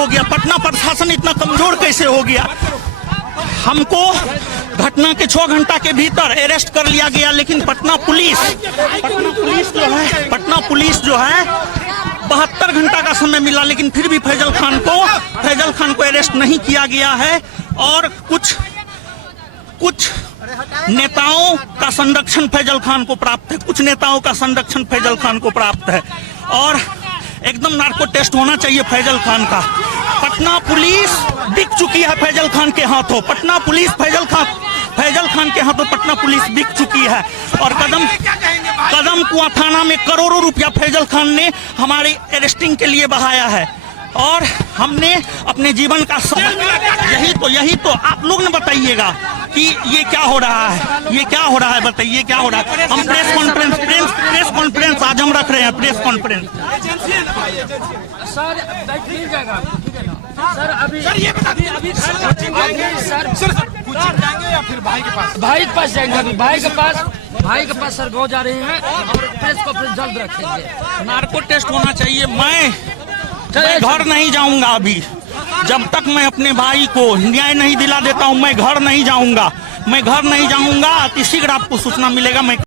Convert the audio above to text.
हो गया? पटना प्रशासन इतना कमजोर कैसे हो गया? हमको घटना के 6 घंटा के भीतर अरेस्ट कर लिया गया, लेकिन पटना पुलिस जो है 72 घंटा का समय मिला, लेकिन फिर भी फैजल खान को अरेस्ट नहीं किया गया है। और कुछ नेताओं का संरक्षण फैजल खान को प्राप्त है, कुछ नेताओं का संरक्षण फैजल खान को प्राप्त है। और एकदम नार्को टेस्ट होना चाहिए फैजल खान का। पटना पुलिस बिक चुकी है फैजल खान के हाथों। पटना पुलिस फैजल खान के हाथों पटना पुलिस बिक चुकी है। और कदम कुआं थाना में करोड़ों रुपया फैजल खान ने हमारे अरेस्टिंग के लिए बहाया है। और हमने अपने जीवन का यही तो आप लोग ने बताइएगा कि ये क्या हो रहा है, बताइए क्या हो रहा है। हम प्रेस कॉन्फ्रेंस आज हम रख रहे हैं, प्रेस कॉन्फ्रेंस। सर अभी भाई के पास जाएंगे। अभी भाई के पास सर गाँव जा रहे हैं और प्रेस कॉन्फ्रेंस जल्द रखेंगे। नार्को टेस्ट होना चाहिए। मैं घर नहीं जाऊंगा अभी जब तक मैं अपने भाई को न्याय नहीं दिला देता हूं। मैं घर नहीं जाऊंगा। अति शीघ्र आपको सूचना मिलेगा। मैं